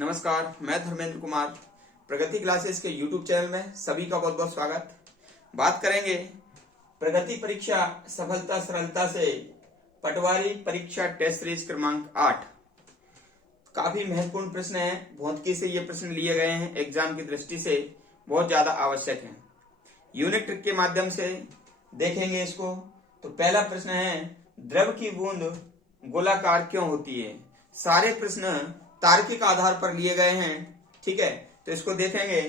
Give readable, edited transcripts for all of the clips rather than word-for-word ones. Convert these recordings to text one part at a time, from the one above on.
नमस्कार, मैं धर्मेंद्र कुमार। प्रगति क्लासेस के YouTube चैनल में सभी का बहुत बहुत स्वागत। बात करेंगे प्रगति परीक्षा सफलता सरलता से पटवारी परीक्षा टेस्ट सीरीज क्रमांक 8। काफी महत्वपूर्ण प्रश्न है, भौतिकी से ये प्रश्न लिए गए हैं, एग्जाम की दृष्टि से बहुत ज्यादा आवश्यक है। यूनिट ट्रिक के माध्यम से देखेंगे इसको। तो पहला प्रश्न है, द्रव की बूंद गोलाकार क्यों होती है? सारे प्रश्न तार्किक आधार पर लिए गए हैं, ठीक है। तो इसको देखेंगे।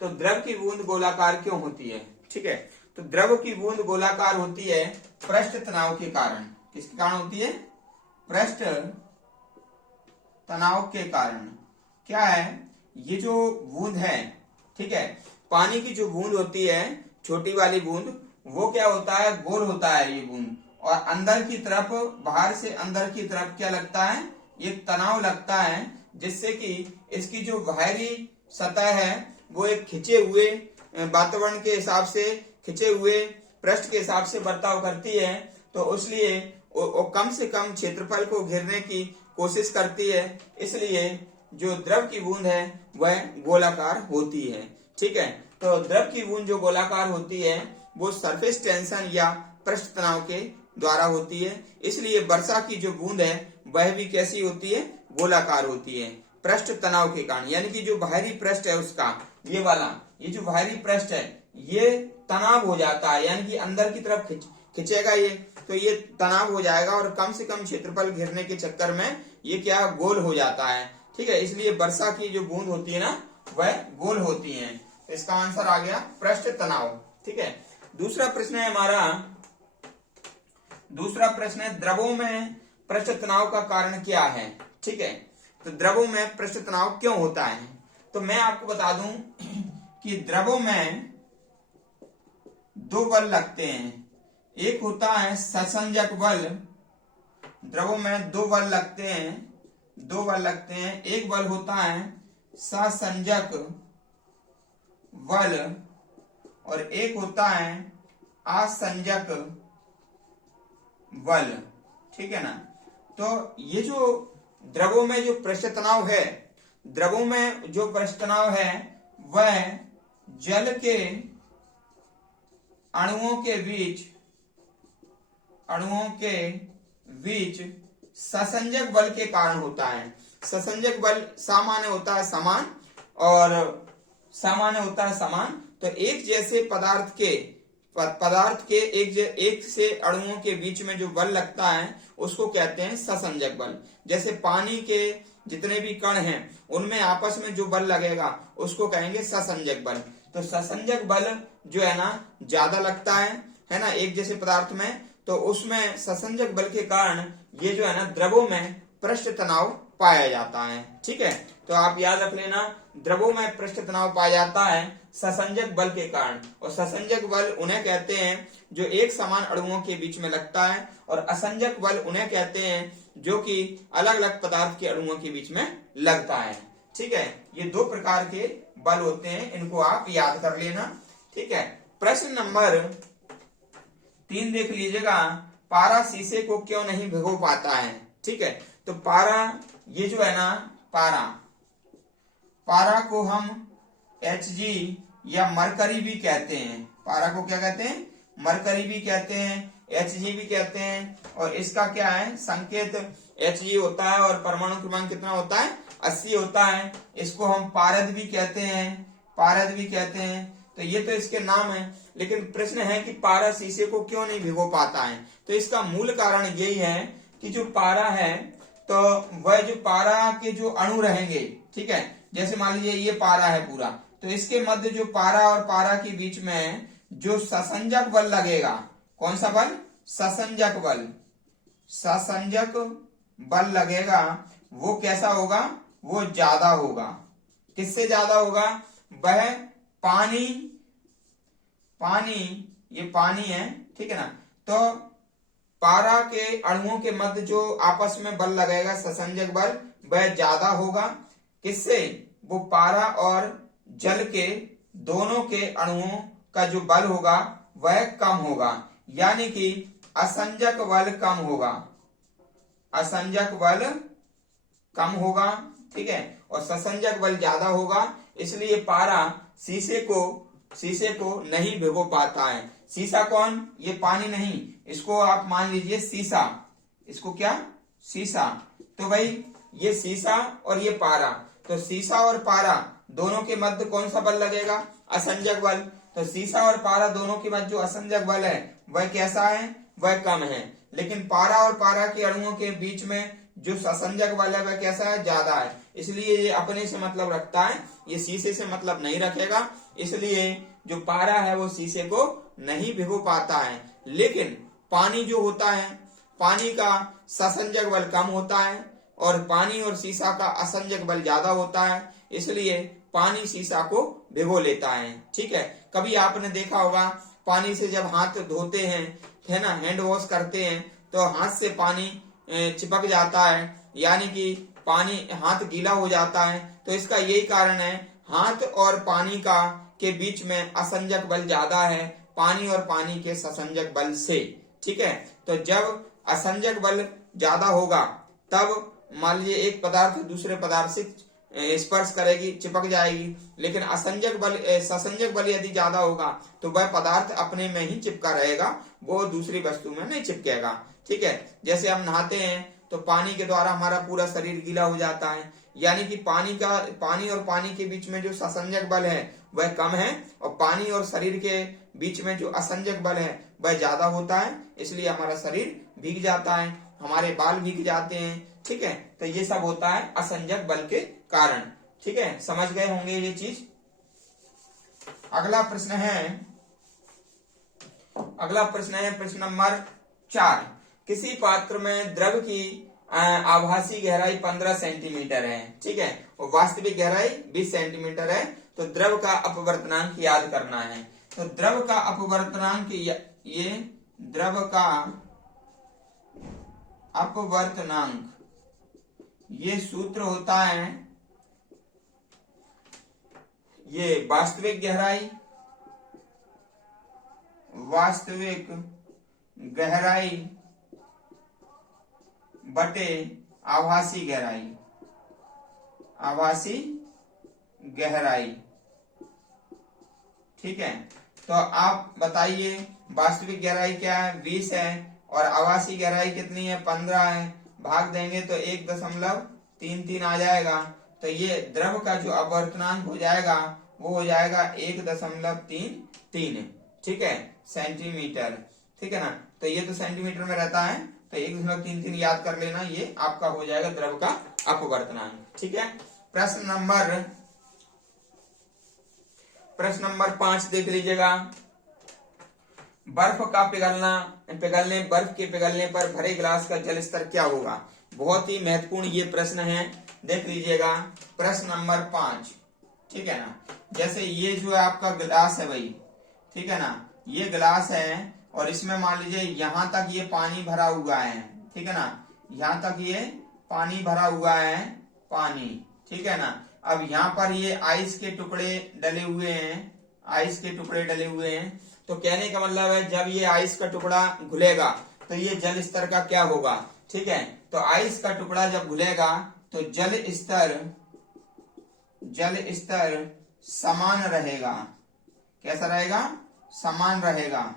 तो द्रव की बूंद गोलाकार क्यों होती है, ठीक है। तो द्रव की बूंद गोलाकार होती है पृष्ठ तनाव के कारण। किसके कारण होती है? पृष्ठ तनाव के कारण। क्या है ये जो बूंद है, ठीक है, पानी की जो बूंद होती है, छोटी वाली बूंद, वो क्या होता है? गोल होता है ये बूंद, और अंदर की तरफ, बाहर से अंदर की तरफ क्या लगता है? ये तनाव लगता है, जिससे कि इसकी जो बाहरी सतह है वो एक खिंचे हुए वातावरण के हिसाब से, खिंचे हुए पृष्ठ के हिसाब से बर्ताव करती है। तो इसलिए वो कम से कम क्षेत्रफल को घेरने की कोशिश करती है। इसलिए जो द्रव की बूंद है वह गोलाकार होती है, ठीक है। तो द्रव की बूंद जो गोलाकार होती है वो सरफेस टेंशन या पृष्ठ तनाव के द्वारा होती है। इसलिए वर्षा की जो बूंद है वह भी कैसी होती है? गोलाकार होती है पृष्ठ तनाव के कारण। यानी कि जो बाहरी पृष्ठ है उसका, ये वाला, ये जो बाहरी पृष्ठ है ये तनाव हो जाता है, यानी कि अंदर की तरफ खिंचेगा ये, तो ये तनाव हो जाएगा और कम से कम क्षेत्रफल घेरने के चक्कर में ये क्या गोल हो जाता है, ठीक है। इसलिए वर्षा की जो बूंद होती है ना वह गोल होती है। तो इसका आंसर आ गया पृष्ठ तनाव, ठीक है। दूसरा प्रश्न है हमारा, दूसरा प्रश्न है, द्रवों में पृष्ठ तनाव का कारण क्या है, ठीक है। तो द्रवों में पृष्ठ तनाव क्यों होता है? तो मैं आपको बता दूं कि द्रवों में दो बल लगते हैं। एक होता है ससंजक बल, द्रवों में दो बल लगते हैं, दो बल लगते हैं। एक बल होता है ससंजक बल और एक होता है असंजक बल, ठीक है ना। तो ये जो द्रवों में जो पृष्ठ तनाव है, द्रवों में जो पृष्ठ तनाव है वह जल के अणुओं के बीच ससंजक बल के कारण होता है। ससंजक बल सामान्य होता है समान, और सामान्य होता है समान। तो एक जैसे पदार्थ के एक से अणुओं के बीच में जो बल लगता है उसको कहते हैं ससंजक बल। जैसे पानी के जितने भी कण हैं उनमें आपस में जो बल लगेगा उसको कहेंगे ससंजक बल। तो ससंजक बल जो है ना ज्यादा लगता है ना, एक जैसे पदार्थ में, तो उसमें ससंजक बल के कारण ये जो है ना द्रवों में पृष्ठ तनाव पाया जाता है, ठीक है। तो आप याद रख लेना, द्रवों में पृष्ठ तनाव पाया जाता है ससंजक बल के कारण। और ससंजक बल उन्हें कहते हैं जो एक समान अणुओं के बीच में लगता है, और असंजक बल उन्हें कहते हैं जो कि अलग अलग पदार्थ के अणुओं के बीच में लगता है, ठीक है। ये दो प्रकार के बल होते हैं, इनको आप याद कर लेना, ठीक है। प्रश्न नंबर 3 देख लीजिएगा, पारा शीशे को क्यों नहीं भिगो पाता है, ठीक है। तो पारा, ये जो है ना पारा को हम Hg या मरकरी भी कहते हैं। पारा को क्या कहते हैं? मरकरी भी कहते हैं, Hg भी कहते हैं। और इसका क्या है? संकेत Hg होता है और परमाणु क्रमांक कितना होता है? 80 होता है। इसको हम पारद भी कहते हैं, पारद भी कहते हैं। तो ये तो इसके नाम है, लेकिन प्रश्न है कि पारा शीशे को क्यों नहीं भिगो पाता है। तो इसका मूल कारण यही है कि जो पारा है, तो वह जो पारा के जो अणु रहेंगे, ठीक है, जैसे मान लीजिए ये पारा है पूरा, तो इसके मध्य जो पारा और पारा के बीच में जो ससंजक बल लगेगा, कौन सा बल? ससंजक बल, ससंजक बल लगेगा, वो कैसा होगा? वो ज्यादा होगा। किससे ज्यादा होगा? वह ये पानी है, ठीक है ना। तो पारा के अणुओं के मध्य जो आपस में बल लगेगा ससंजक बल, वह ज्यादा होगा। किससे? वो पारा और जल के दोनों के अणुओं का जो बल होगा वह कम होगा, यानी कि असंजक बल कम होगा, असंजक बल कम होगा, ठीक है, और ससंजक बल ज्यादा होगा, इसलिए पारा शीशे को नहीं भिगो पाता है। शीशा कौन? ये पानी नहीं, इसको आप मान लीजिए शीशा, इसको क्या? शीशा। तो भाई ये शीशा और ये पारा, तो शीशा और पारा दोनों के मध्य कौन सा बल लगेगा? असंजक बल। तो शीशा और पारा दोनों के मध्य जो असंजक बल है वह कैसा है? वह कम है। लेकिन पारा और पारा के अणुओं के बीच में जो ससंजक बल है वह कैसा है? ज्यादा है। इसलिए ये अपने से मतलब रखता है, ये शीशे से मतलब नहीं रखेगा। इसलिए जो पारा है वो शीशे को नहीं भिगो पाता है। लेकिन पानी जो होता है, पानी का ससंजक बल कम होता है और पानी और शीशा का असंजक बल ज्यादा होता है, इसलिए पानी शीशा को भिगो लेता है। ठीक है, कभी आपने देखा होगा पानी से जब हाथ धोते हैं, है ना, हैंड वॉश करते हैं, तो हाथ से पानी चिपक जाता है, यानी कि पानी हाथ गीला हो जाता है। तो इसका यही कारण है, हाथ और पानी का के बीच में असंजक बल ज्यादा है पानी और पानी के ससंजक बल से। ठीक है, तो जब असंजक बल ज्यादा होगा तब मान लीजिए एक पदार्थ दूसरे पदार्थ से स्पर्श करेगी, चिपक जाएगी। लेकिन असंजक बल ससंजक बल यदि ज्यादा होगा तो वह पदार्थ अपने में ही चिपका रहेगा, वो दूसरी वस्तु में नहीं चिपकेगा। ठीक है, जैसे हम नहाते हैं तो पानी के द्वारा हमारा पूरा शरीर गीला हो जाता है, यानी कि पानी और पानी के बीच में जो ससंजक बल है वह कम है और पानी और शरीर के बीच में जो असंजक बल है वह ज्यादा होता है, इसलिए हमारा शरीर भीग जाता है, हमारे बाल भीग जाते हैं। ठीक है, तो ये सब होता है असंजक बल के कारण। ठीक है, समझ गए होंगे ये चीज। अगला प्रश्न है प्रश्न नंबर 4। किसी पात्र में द्रव की आभासी गहराई 15 सेंटीमीटर है, ठीक है, और वास्तविक गहराई 20 सेंटीमीटर है। तो द्रव का अपवर्तनांक याद करना है। तो द्रव का अपवर्तनांक, ये द्रव का अपवर्तनांक, ये सूत्र होता है, ये वास्तविक गहराई बटे आभासी गहराई। ठीक है, तो आप बताइए वास्तविक गहराई क्या है? 20 है और आभासी गहराई कितनी है? 15 है। भाग देंगे तो 1.33 आ जाएगा। तो ये द्रव का जो अपवर्तनांक हो जाएगा वो हो जाएगा 1.33, ठीक है, सेंटीमीटर। ठीक है ना, तो ये तो सेंटीमीटर में रहता है, तो 1.33 याद कर लेना, ये आपका हो जाएगा द्रव का अपवर्तनांक। ठीक है, प्रश्न नंबर 5 देख लीजिएगा। बर्फ के पिघलने पर भरे गिलास का जल स्तर क्या होगा? बहुत ही महत्वपूर्ण ये प्रश्न है, देख लीजिएगा। प्रश्न नंबर 5, ठीक है ना, जैसे ये जो है आपका गिलास है भाई, ठीक है ना, ये गिलास है और इसमें मान लीजिए यहां तक ये पानी भरा हुआ है, ठीक है ना, यहां तक ये पानी भरा हुआ है, पानी, ठीक है ना। अब यहाँ पर ये आइस के टुकड़े डले हुए हैं, तो कहने का मतलब है जब ये आइस का टुकड़ा घुलेगा तो ये जल स्तर का क्या होगा? ठीक है, तो आइस का टुकड़ा जब घुलेगा तो जल स्तर समान रहेगा। कैसा रहेगा? समान रहेगा,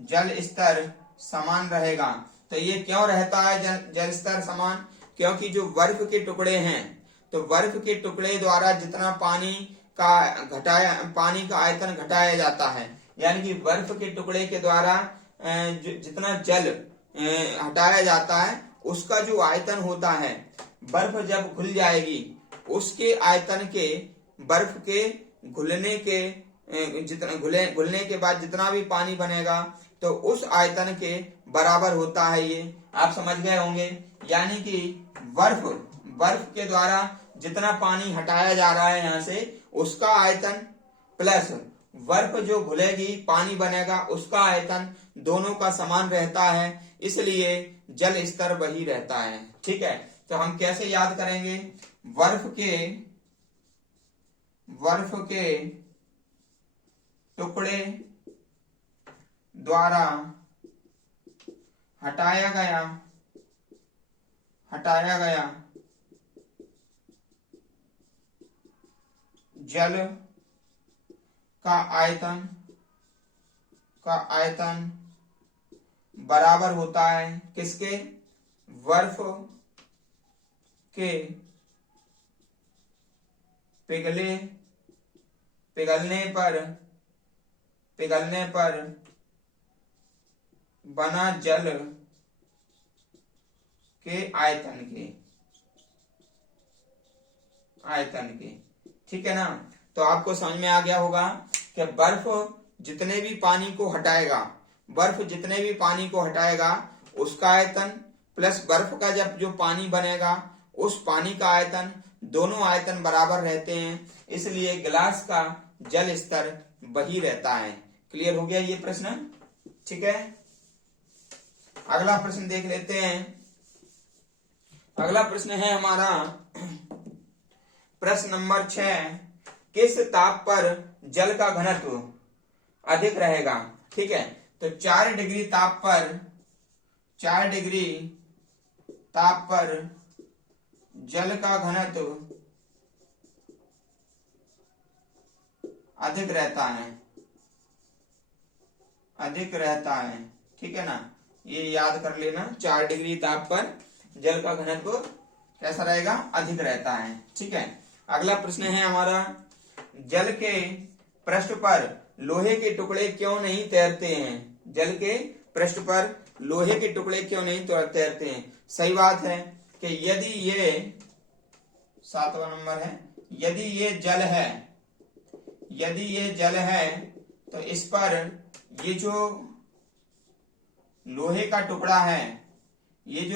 जल स्तर समान रहेगा। तो ये क्यों रहता है जल स्तर समान? क्योंकि जो बर्फ के टुकड़े हैं, तो बर्फ के टुकड़े द्वारा जितना पानी का आयतन घटाया जाता है, यानी कि बर्फ के टुकड़े के द्वारा जितना जल हटाया जाता है उसका जो आयतन होता है, बर्फ जब घुल जाएगी उसके आयतन के, बर्फ के घुलने के बाद जितना भी पानी बनेगा तो उस आयतन के बराबर होता है। ये आप समझ गए होंगे, यानी कि बर्फ के द्वारा जितना पानी हटाया जा रहा है यहाँ से, उसका आयतन प्लस बर्फ जो घुलेगी पानी बनेगा उसका आयतन, दोनों का समान रहता है, इसलिए जल स्तर वही रहता है। ठीक है, तो हम कैसे याद करेंगे? बर्फ के टुकड़े द्वारा हटाया गया जल का आयतन बराबर होता है किसके? बर्फ के पिघलने पर बना जल के आयतन के। ठीक है ना? तो आपको समझ में आ गया होगा कि बर्फ जितने भी पानी को हटाएगा उसका आयतन प्लस बर्फ का जब जो पानी बनेगा उस पानी का आयतन, दोनों आयतन बराबर रहते हैं, इसलिए गिलास का जल स्तर वही रहता है। क्लियर हो गया ये प्रश्न? ठीक है, अगला प्रश्न देख लेते हैं। अगला प्रश्न है हमारा प्रश्न नंबर 6। किस ताप पर जल का घनत्व अधिक रहेगा? ठीक है, तो 4 डिग्री ताप पर जल का घनत्व अधिक रहता है। ठीक है ना, ये याद कर लेना, 4 डिग्री ताप पर जल का घनत्व कैसा रहेगा? अधिक रहता है। ठीक है, अगला प्रश्न है हमारा, जल के पृष्ठ पर लोहे के टुकड़े क्यों नहीं तैरते हैं? जल के पृष्ठ पर लोहे के टुकड़े क्यों नहीं तैरते हैं? सही बात है कि यदि ये 7वां नंबर है, यदि ये जल है तो इस पर ये जो लोहे का टुकड़ा है, ठीक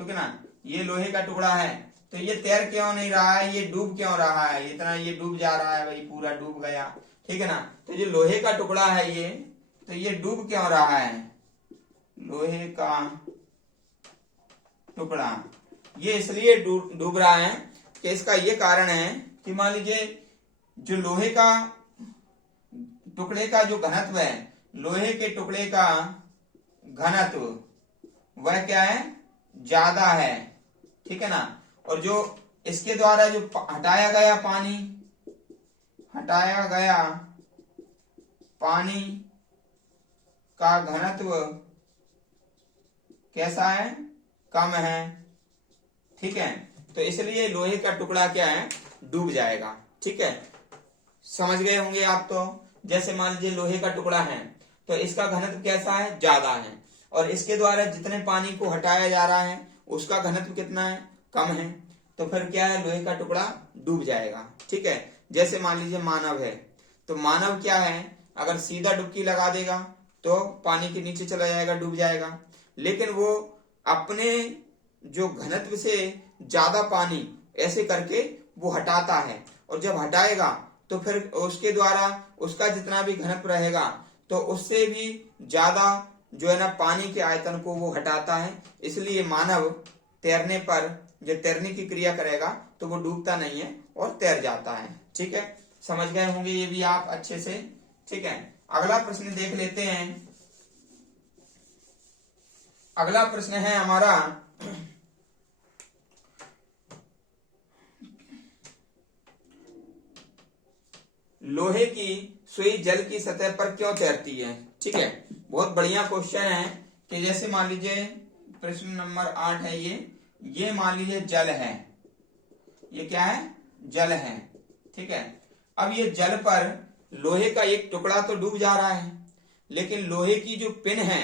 है ना, ये लोहे का टुकड़ा है, तो ये तैर क्यों नहीं रहा है? ये डूब क्यों रहा है? इतना ये डूब जा रहा है भाई, पूरा डूब गया। ठीक है ना, तो जो लोहे का टुकड़ा है ये डूब क्यों रहा है? लोहे का टुकड़ा ये इसलिए डूब रहा है कि इसका ये कारण है कि मान लीजिए जो लोहे का टुकड़े का जो घनत्व है, लोहे के टुकड़े का घनत्व वह क्या है? ज्यादा है। ठीक है ना, और जो इसके द्वारा जो हटाया गया पानी का घनत्व कैसा है? कम है। ठीक है, तो इसलिए लोहे का टुकड़ा क्या है? डूब जाएगा। ठीक है, समझ गए होंगे आप। तो जैसे मान लीजिए लोहे का टुकड़ा है तो इसका घनत्व कैसा है? ज्यादा है, और इसके द्वारा जितने पानी को हटाया जा रहा है उसका घनत्व कितना है? कम है। तो फिर क्या है? लोहे का टुकड़ा डूब जाएगा। ठीक है, जैसे मान लीजिए मानव है, तो मानव क्या है? अगर सीधा डुबकी लगा देगा तो पानी के नीचे चला जाएगा, डूब जाएगा। लेकिन वो अपने जो घनत्व से ज्यादा पानी ऐसे करके वो हटाता है, और जब हटाएगा तो फिर उसके द्वारा उसका जितना भी घनत्व रहेगा तो उससे भी ज्यादा जो है ना पानी के आयतन को वो हटाता है। इसलिए मानव तैरने पर जब तैरने की क्रिया करेगा तो वो डूबता नहीं है और तैर जाता है। ठीक है, समझ गए होंगे ये भी आप अच्छे से। ठीक है, अगला प्रश्न देख लेते हैं। अगला प्रश्न है हमारा लोहे की सुई जल की सतह पर क्यों तैरती है? ठीक है, बहुत बढ़िया क्वेश्चन है कि जैसे मान लीजिए प्रश्न नंबर 8 है ये मान लीजिए जल है, ये क्या है? जल है। ठीक है, अब ये जल पर लोहे का एक टुकड़ा तो डूब जा रहा है, लेकिन लोहे की जो पिन है,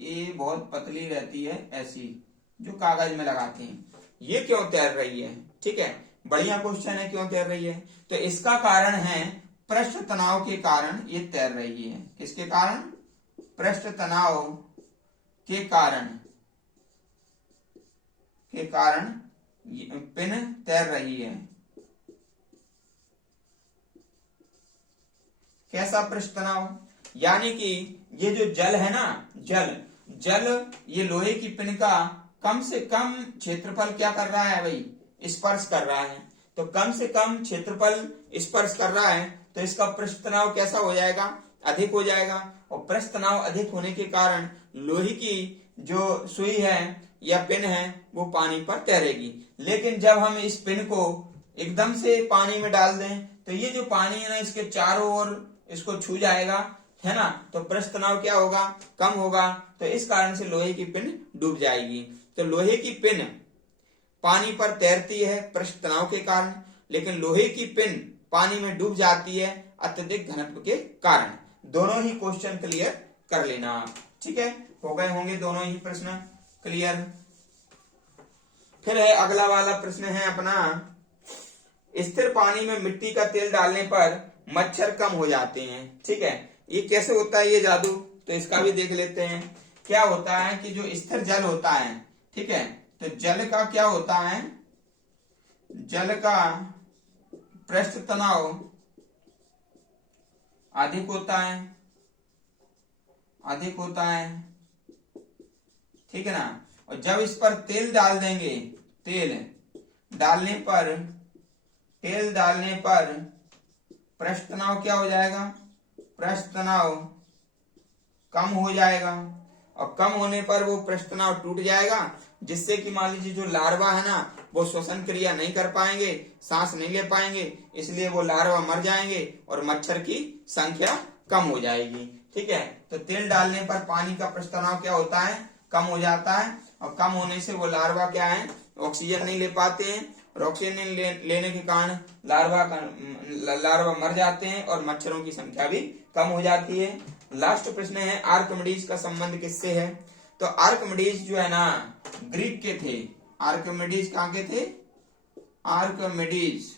ये बहुत पतली रहती है, ऐसी जो कागज में लगाते हैं, ये क्यों तैर रही है? ठीक है, बढ़िया क्वेश्चन है, क्यों तैर रही है? तो इसका कारण है पृष्ठ तनाव के कारण ये तैर रही है। किसके कारण? पृष्ठ तनाव के कारण पिन तैर रही है। कैसा पृष्ठ तनाव? यानी कि ये जो जल है ना, जल ये लोहे की पिन का कम से कम क्षेत्रफल क्या कर रहा है भाई? स्पर्श कर रहा है। तो कम से कम क्षेत्रफल स्पर्श कर रहा है तो इसका पृष्ठ तनाव कैसा हो जाएगा? अधिक हो जाएगा और पृष्ठ तनाव अधिक होने के कारण लोहे की जो सुई है या पिन है वो पानी पर तैरेगी। लेकिन जब हम इस पिन को एकदम से पानी में डाल दें तो ये जो पानी है ना इसके चारों ओर इसको छू जाएगा, है ना, तो पृष्ठ तनाव क्या होगा, कम होगा। तो इस कारण से लोहे की पिन डूब जाएगी। तो लोहे की पिन पानी पर तैरती है पृष्ठ तनाव के कारण, लेकिन लोहे की पिन पानी में डूब जाती है अत्यधिक घनत्व के कारण। दोनों ही क्वेश्चन क्लियर कर लेना, ठीक है, हो गए होंगे दोनों ही प्रश्न क्लियर। फिर है अगला वाला प्रश्न है अपना, स्थिर पानी में मिट्टी का तेल डालने पर मच्छर कम हो जाते हैं। ठीक है, ये कैसे होता है ये जादू, तो इसका भी देख लेते हैं। क्या होता है कि जो स्थिर जल होता है, ठीक है, तो जल का क्या होता है, जल का पृष्ठ तनाव अधिक होता है, अधिक होता है, ठीक है ना। और जब इस पर तेल डाल देंगे, तेल डालने पर, तेल डालने पर पृष्ठ तनाव क्या हो जाएगा, पृष्ठ तनाव कम हो जाएगा। और कम होने पर वो पृष्ठ तनाव टूट जाएगा, जिससे कि मान लीजिए जो लार्वा है ना वो श्वसन क्रिया नहीं कर पाएंगे, सांस नहीं ले पाएंगे, इसलिए वो लार्वा मर जाएंगे और मच्छर की संख्या कम हो जाएगी। ठीक है, तो तेल डालने पर पानी का पृष्ठ तनाव क्या होता है, कम हो जाता है। और कम होने से वो लार्वा क्या है, ऑक्सीजन नहीं ले पाते हैं, और ऑक्सीजन नहीं लेने के कारण लार्वा मर जाते हैं और मच्छरों की संख्या भी कम हो जाती है। लास्ट प्रश्न है, आर्किमिडीज का संबंध किससे है, तो आर्किमिडीज जो है ना ग्रीक के थे। आर्किमिडीज कहाँ के थे, आर्किमिडीज,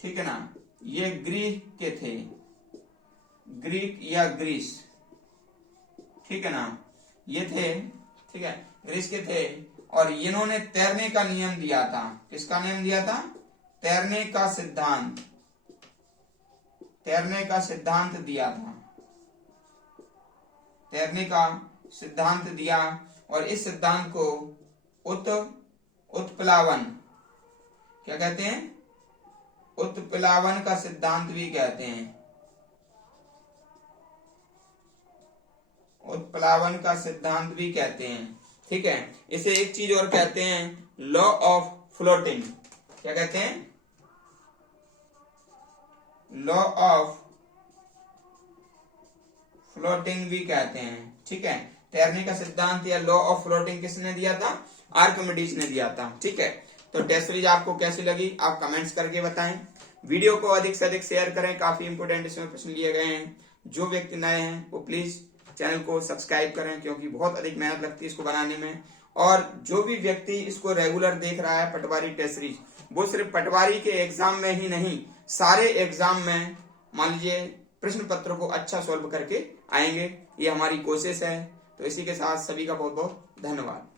ठीक है ना, ये ग्रीक के थे, ग्रीक या ग्रीस, ठीक है ना, ये थे, ठीक है, ग्रीस के थे। और इन्होंने तैरने का नियम दिया था। किसका नियम दिया था, तैरने का सिद्धांत, तैरने का सिद्धांत दिया था, तैरने का सिद्धांत दिया। और इस सिद्धांत को उत्प्लावन क्या कहते हैं, उत्प्लावन का सिद्धांत भी कहते हैं, उत्प्लावन का सिद्धांत भी कहते हैं। ठीक है, इसे एक चीज और कहते हैं, लॉ ऑफ फ्लोटिंग। क्या कहते हैं, लॉ ऑफ फ्लोटिंग भी कहते हैं। ठीक है, तैरने का सिद्धांत या लॉ ऑफ फ्लोटिंग किसने दिया था, आर्किमिडीज ने दिया था। ठीक है, तो टेस्ट सीरीज आपको कैसी लगी आप कमेंट्स करके बताएं। वीडियो को अधिक से अधिक शेयर करें, काफी इंपोर्टेंट इसमें प्रश्न लिए गए हैं। जो व्यक्ति नए हैं वो प्लीज चैनल को सब्सक्राइब करें, क्योंकि बहुत अधिक मेहनत लगती है इसको बनाने में। और जो भी व्यक्ति इसको रेगुलर देख रहा है पटवारी टेस्ट सीरीज, वो सिर्फ पटवारी के एग्जाम में ही नहीं, सारे एग्जाम में मान लीजिए प्रश्न पत्र को अच्छा सॉल्व करके आएंगे, ये हमारी कोशिश है। तो इसी के साथ सभी का बहुत बहुत धन्यवाद।